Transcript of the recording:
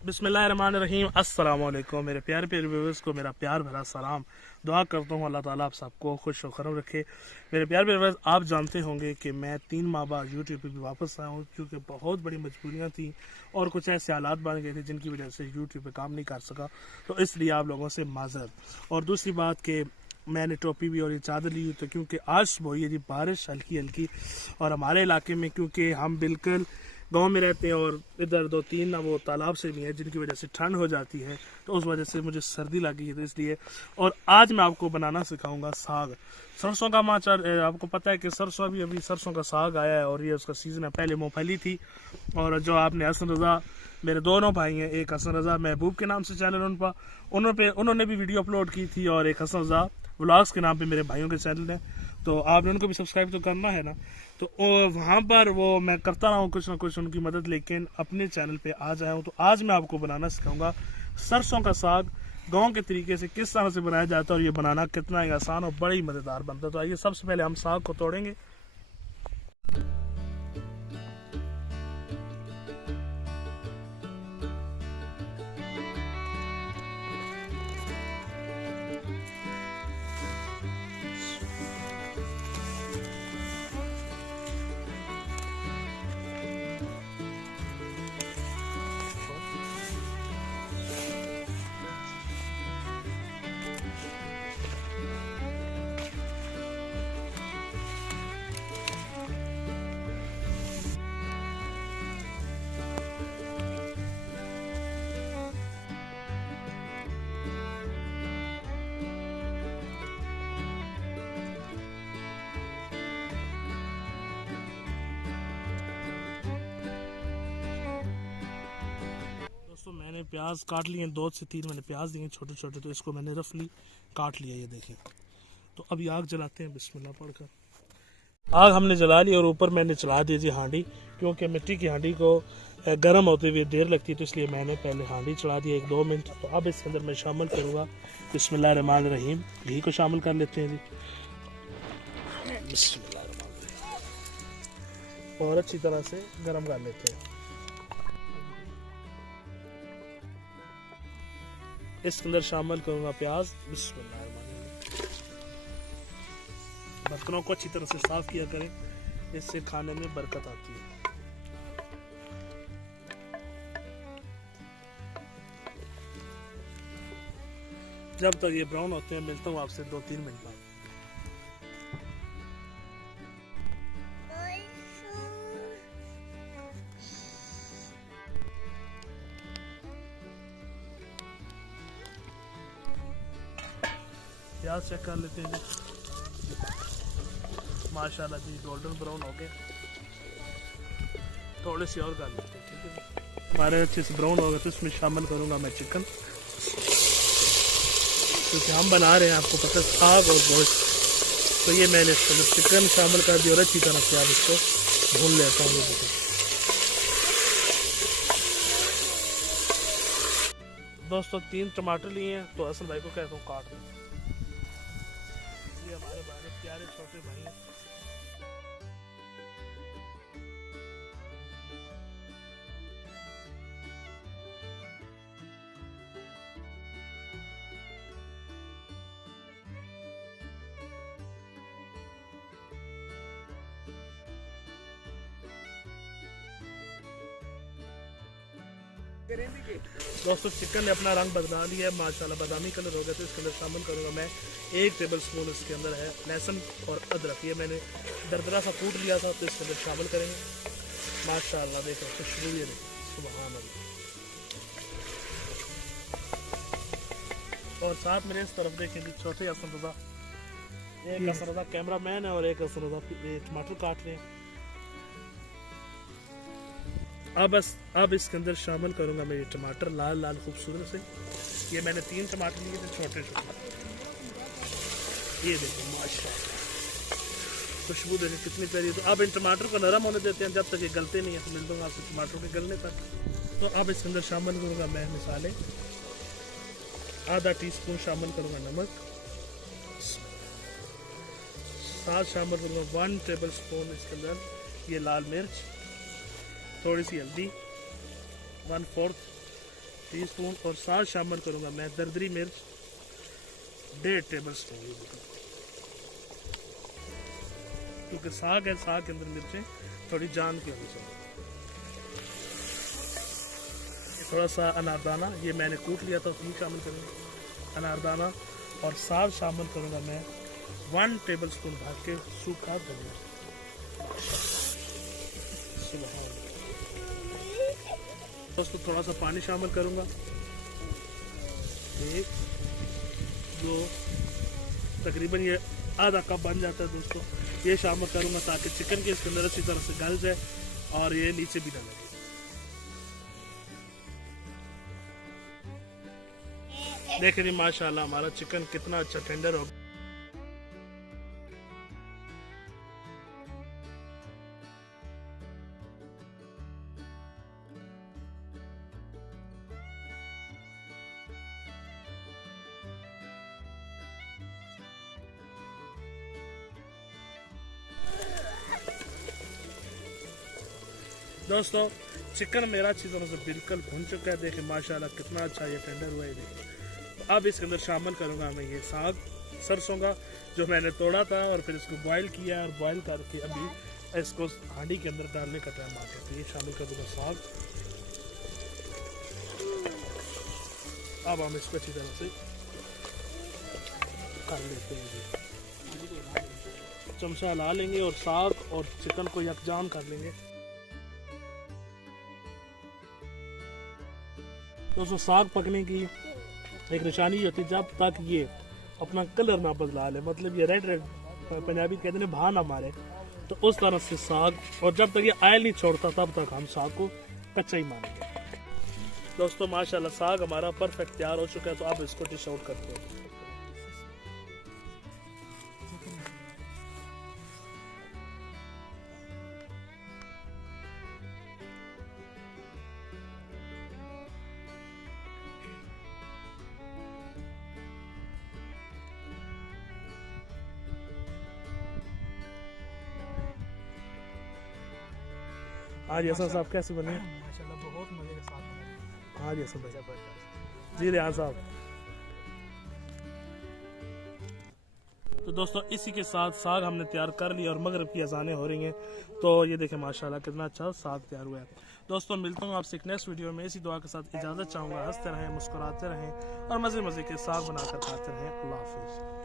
बिस्मिल्लाहिर्रहमानिर्रहीम। अस्सलाम वालेकुम मेरे प्यारे प्यारे व्यूअर्स को मेरा प्यार भरा सलाम। दुआ करता हूँ अल्लाह ताला आप सबको खुश और खरम रखे। मेरे प्यारे प्यारे व्यूअर्स, आप जानते होंगे कि मैं 3 माह बाद यूट्यूब पे भी वापस आया हूँ, क्योंकि बहुत बड़ी मजबूरियाँ थी और कुछ ऐसे हालात बन गए थे जिनकी वजह से यूट्यूब पे काम नहीं कर सका, तो इसलिए आप लोगों से माजरत। और दूसरी बात कि मैंने टोपी भी और ये चादर ली हुई, तो क्योंकि आज सुबह ये थी बारिश हल्की हल्की, और हमारे इलाके में क्योंकि हम बिल्कुल गांव में रहते हैं और इधर 2-3 ना वो तालाब से भी है, जिनकी वजह से ठंड हो जाती है, तो उस वजह से मुझे सर्दी लगी है, तो इसलिए। और आज मैं आपको बनाना सिखाऊंगा साग, सरसों का माचार। आपको पता है कि सरसों अभी सरसों का साग आया है और ये उसका सीज़न है। पहले मूंगफली थी, और जो आपने हसन रज़ा, मेरे दोनों भाई हैं, एक हसन रज़ा महबूब के नाम से चैनल उन्होंने भी वीडियो अपलोड की थी, और एक हसन रज़ा व्लॉग्स के नाम पे मेरे भाइयों के चैनल है, तो आपने उनको भी सब्सक्राइब तो करना है ना। तो वहाँ पर वो मैं करता रहा हूँ कुछ ना कुछ उनकी मदद, लेकिन अपने चैनल पे आज आया हूँ। तो आज मैं आपको बनाना सिखाऊंगा सरसों का साग गांव के तरीके से, किस तरह से बनाया जाता है और ये बनाना कितना ही आसान और बड़ा ही मज़ेदार बनता है। तो आइए सबसे पहले हम साग को तोड़ेंगे। दोस्तों मैंने प्याज काट लिए, 2 से 3 मैंने प्याज दिए छोटे छोटे, तो इसको मैंने रफली काट लिया, ये देखें। तो अभी आग जलाते हैं बिस्मिल्लाह पढ़कर। आग हमने जला ली और ऊपर मैंने चला दी जी हांडी, क्योंकि मिट्टी की हांडी को गर्म होते हुए देर लगती है, तो इसलिए मैंने पहले हांडी चढ़ा दी 1-2 मिनट। तो अब इसके अंदर मैं शामिल करूँगा बिस्मिल्लाहिर्रहमानिर्रहीम, घी को शामिल कर लेते हैं जी। बिस्मिल्लाहिर्रहमानिर्रहीम, और अच्छी तरह से गर्म कर लेते हैं। इसके अंदर शामिल करूँगा प्याज। बिस्मिल्लाहिर्रहमानिर्रहीम, बर्तनों को अच्छी तरह से साफ किया करें, इससे खाने में बरकत आती है। जब तक ये ब्राउन होते हैं मिलता हूँ आपसे 2-3 मिनट बाद। प्याज चेक कर लेते हैं जी। माशाल्लाह जी गोल्डन ब्राउन हो गए, थोड़े से और कर लेते हैं, ठीक है। हमारे अच्छे से ब्राउन हो गए, तो इसमें शामिल करूँगा मैं चिकन, क्योंकि हम बना रहे हैं आपको पता साग और गोश्त। तो ये मैंने इसके अंदर चिकन शामिल कर दिया और अच्छी तरह से आप इसको भून लेता हूँ। दोस्तों 3 टमाटर लिए हैं, तो असल भाई को कहता हूँ काट दें। ये हमारे बड़े प्यारे छोटे भाई हैं। दोस्तों चिकन ने अपना रंग बदला लिया है, माशाल्लाह बादामी कलर हो गया। तो इसके अंदर शामिल करूँगा मैं 1 टेबल स्पून, इसके अंदर है लहसुन और अदरक, ये मैंने दरदरा सा कूट लिया था, तो इसके अंदर शामिल करेंगे। माशाल्लाह देखो खुशबू, ये देखो सुभान अल्लाह। और साथ मेरे इस तरफ देखेंगे छोटे हसन रज़ा, एक हसन रज़ा कैमरा मैन है और एक हसन रज़ा टमाटर काट रहे हैं। अब इसके अंदर शामिल करूंगा मैं ये टमाटर लाल लाल खूबसूरत से। ये मैंने 3 टमाटर लिए थे छोटे छोटे, ये देखो माशाल्लाह खुशबू देखो कितनी प्यारी। तो अब इन टमाटर को नरम होने देते हैं, जब तक ये गलते नहीं है, तो मिल दूंगा आपसे टमाटर के गलने तक। तो अब इसके अंदर शामिल करूंगा मैं मसाले, आधा टीस्पून शामिल करूंगा नमक, साथ शामिल करूंगा 1 टेबल स्पून इसके अंदर ये लाल मिर्च, थोड़ी सी हल्दी, 1/4 टीस्पून और साथ शामिल करूँगा मैं दरदरी मिर्च 1.5 टेबल स्पून, क्योंकि साग है, साग के अंदर मिर्चें थोड़ी जान की होनी चाहिए। थोड़ा सा अनारदाना, ये मैंने कूट लिया था, उसमें शामिल करेंगे अनारदाना। और साथ शामिल करूँगा मैं 1 टेबल स्पून भर के सूखा धनिया। दोस्तों थोड़ा सा पानी शामिल करूँगा, 1 2 तकरीबन ये आधा कप बन जाता है दोस्तों। ये शामिल करूँगा ताकि चिकन के इसके अंदर अच्छी तरह से गल जाए और ये नीचे भी ना लगे। देखें जी माशाल्लाह हमारा चिकन कितना अच्छा टेंडर हो गया। दोस्तों चिकन मेरा अच्छी तरह से बिल्कुल भुन चुका है। देखें माशाल्लाह कितना अच्छा ये टेंडर हुआ है। देखिए अब इसके अंदर शामिल करूँगा मैं ये साग सरसों का जो मैंने तोड़ा था और फिर इसको बॉईल किया और बॉईल करके अभी इसको हांडी के अंदर डालने का टाइम आ गया। तो ये शामिल कर दूँगा साग। अब हम इसको अच्छी तरह से कर लेते हैं, चमचा ला लेंगे और साग और चिकन को यकजान कर लेंगे। दोस्तों साग पकने की एक निशानी होती है जब तक ये अपना कलर ना बदला ले, मतलब ये रेड रेड पंजाबी कहते हैं भा ना मारे, तो उस तरह से साग, और जब तक ये आयल नहीं छोड़ता तब तक हम साग को कच्चा ही मानेंगे। दोस्तों माशाल्लाह साग हमारा परफेक्ट तैयार हो चुका है। तो आप इसको डिश आउट करते हैं। हाँ जी हसन साहब कैसे बने? माशाल्लाह बहुत मजे के साथ बने। हाँ जी हसन भाई जी रियान साहब। तो दोस्तों इसी के साथ साग हमने तैयार कर लिया और मगरिब की अजानें हो रही हैं। तो ये देखें माशाल्लाह कितना अच्छा साग तैयार हुआ है। दोस्तों मिलता हूँ आपसे एक नेक्स्ट वीडियो में। इसी दुआ के साथ इजाज़त चाहूँगा। हंसते रहें, मुस्कुराते रहें और मज़े मज़े के साग बनाकर खाते रहें। अल्लाह हाफिज़।